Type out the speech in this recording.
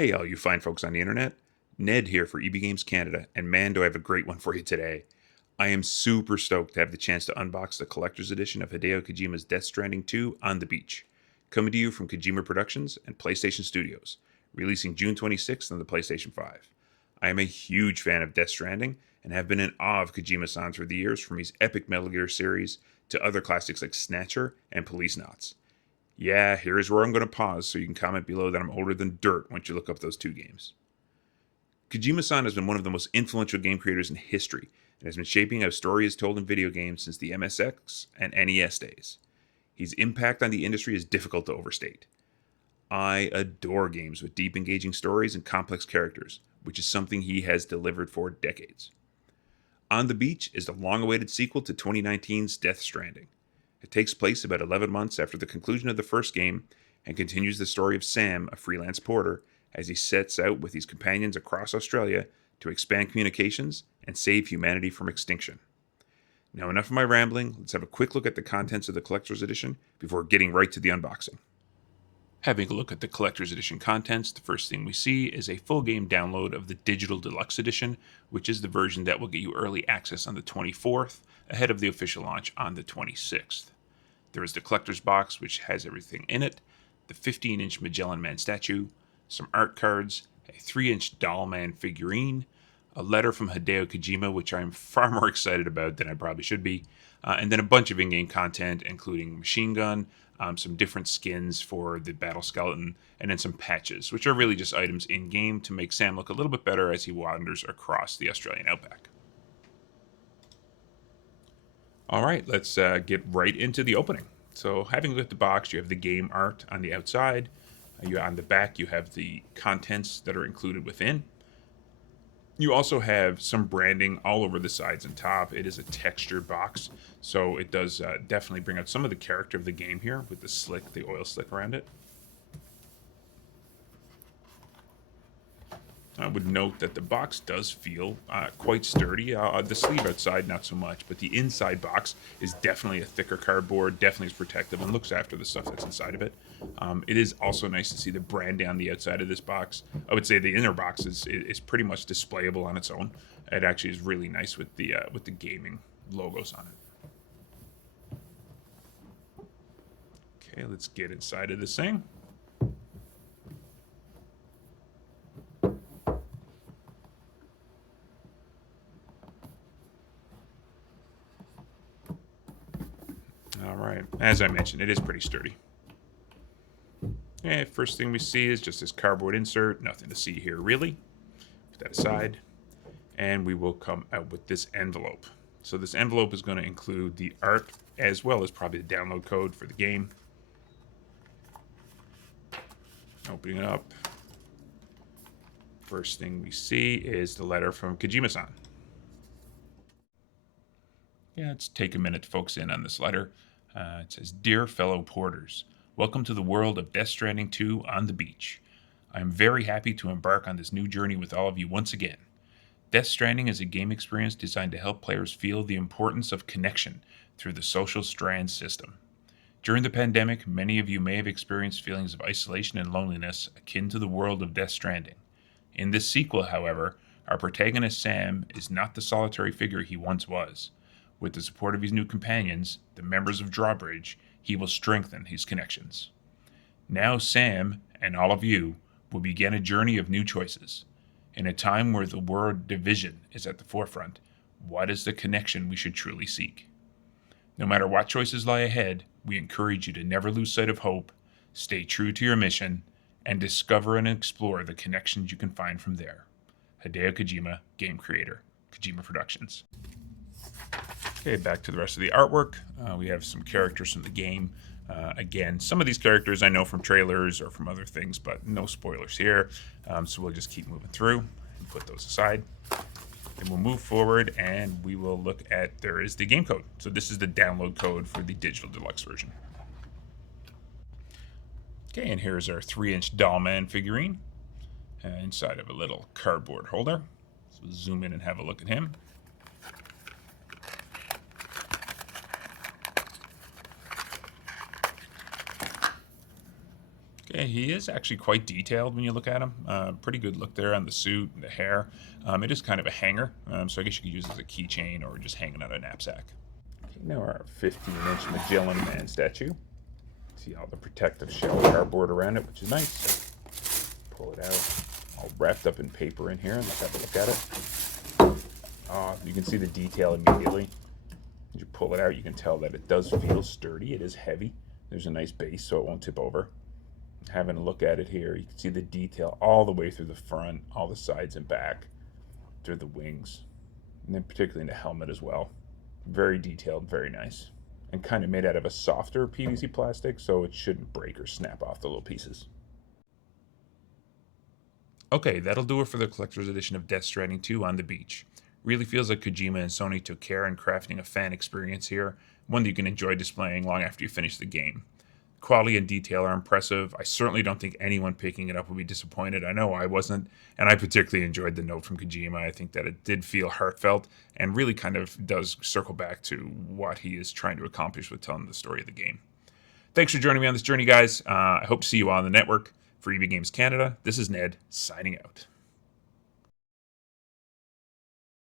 Hey, all you fine folks on the internet. Ned here for EB Games Canada, and man, do I have a great one for you today. I am super stoked to have the chance to unbox the collector's edition of Hideo Kojima's Death Stranding 2 on the beach. Coming to you from Kojima Productions and PlayStation Studios, releasing June 26th on the PlayStation 5. I am a huge fan of Death Stranding and have been in awe of Kojima-san through the years, from his epic Metal Gear series to other classics like Snatcher and Police Knots. Yeah, here is where I'm going to pause so you can comment below that I'm older than dirt once you look up those two games. Kojima-san has been one of the most influential game creators in history and has been shaping how story is told in video games since the MSX and NES days. His impact on the industry is difficult to overstate. I adore games with deep, engaging stories and complex characters, which is something he has delivered for decades. On the Beach is the long awaited sequel to 2019's Death Stranding. It takes place about 11 months after the conclusion of the first game and continues the story of Sam, a freelance porter, as he sets out with his companions across Australia to expand communications and save humanity from extinction. Now, enough of my rambling. Let's have a quick look at the contents of the collector's edition before getting right to the unboxing. Having a look at the collector's edition contents, the first thing we see is a full game download of the Digital Deluxe Edition, which is the version that will get you early access on the 24th, ahead of the official launch on the 26th. There is the collector's box, which has everything in it: the 15-inch Magellan Man statue, some art cards, a 3-inch Doll Man figurine, a letter from Hideo Kojima, which I am far more excited about than I probably should be, and then a bunch of in-game content, including machine gun, some different skins for the battle skeleton, and then some patches, which are really just items in-game to make Sam look a little bit better as he wanders across the Australian outback. All right, let's get right into the opening. So, having looked at the box, you have the game art on the outside. On the back, you have the contents that are included within. You also have some branding all over the sides and top. It is a textured box, so it does definitely bring out some of the character of the game here with the oil slick around it. I would note that the box does feel quite sturdy. The sleeve outside, not so much, but the inside box is definitely a thicker cardboard, definitely is protective and looks after the stuff that's inside of it. It is also nice to see the branding on the outside of this box. I would say the inner box is pretty much displayable on its own. It actually is really nice with the gaming logos on it. Okay, let's get inside of this thing. All right, as I mentioned, it is pretty sturdy. Okay, first thing we see is just this cardboard insert. Nothing to see here, really. Put that aside. And we will come out with this envelope. So this envelope is going to include the art as well as probably the download code for the game. Opening it up. First thing we see is the letter from Kojima-san. Yeah, let's take a minute to focus in on this letter. It says, "Dear fellow porters, welcome to the world of Death Stranding 2 on the beach. I am very happy to embark on this new journey with all of you once again. Death Stranding is a game experience designed to help players feel the importance of connection through the social strand system. During the pandemic, many of you may have experienced feelings of isolation and loneliness akin to the world of Death Stranding. In this sequel, however, our protagonist Sam is not the solitary figure he once was. With the support of his new companions, the members of Drawbridge, he will strengthen his connections. Now Sam, and all of you, will begin a journey of new choices. In a time where the word division is at the forefront, what is the connection we should truly seek? No matter what choices lie ahead, we encourage you to never lose sight of hope, stay true to your mission, and discover and explore the connections you can find from there. Hideo Kojima, game creator, Kojima Productions." Okay, back to the rest of the artwork. We have some characters from the game. Again, some of these characters I know from trailers or from other things, but no spoilers here. So we'll just keep moving through and put those aside. And we'll move forward and we will look at, there is the game code. So this is the download code for the Digital Deluxe version. Okay, and here's our 3-inch Doll Man figurine inside of a little cardboard holder. So zoom in and have a look at him. Okay, he is actually quite detailed when you look at him. Pretty good look there on the suit and the hair. It is kind of a hanger, so I guess you could use it as a keychain or just hanging on a knapsack. Okay, now our 15-inch Magellan Man statue. See all the protective shell cardboard around it, which is nice. Pull it out, all wrapped up in paper in here, and let's have a look at it. You can see the detail immediately. As you pull it out, you can tell that it does feel sturdy. It is heavy. There's a nice base, so it won't tip over. Having a look at it here, you can see the detail all the way through the front, all the sides and back, through the wings, and then particularly in the helmet as well. Very detailed, very nice. And kind of made out of a softer PVC plastic, so it shouldn't break or snap off the little pieces. Okay, that'll do it for the collector's edition of Death Stranding 2 on the beach. Really feels like Kojima and Sony took care in crafting a fan experience here, one that you can enjoy displaying long after you finish the game. Quality and detail are impressive. I certainly don't think anyone picking it up would be disappointed. I know I wasn't, and I particularly enjoyed the note from Kojima. I think that it did feel heartfelt and really kind of does circle back to what he is trying to accomplish with telling the story of the game. Thanks for joining me on this journey, guys. I hope to see you all on the network. For EB Games Canada, this is Ned, signing out.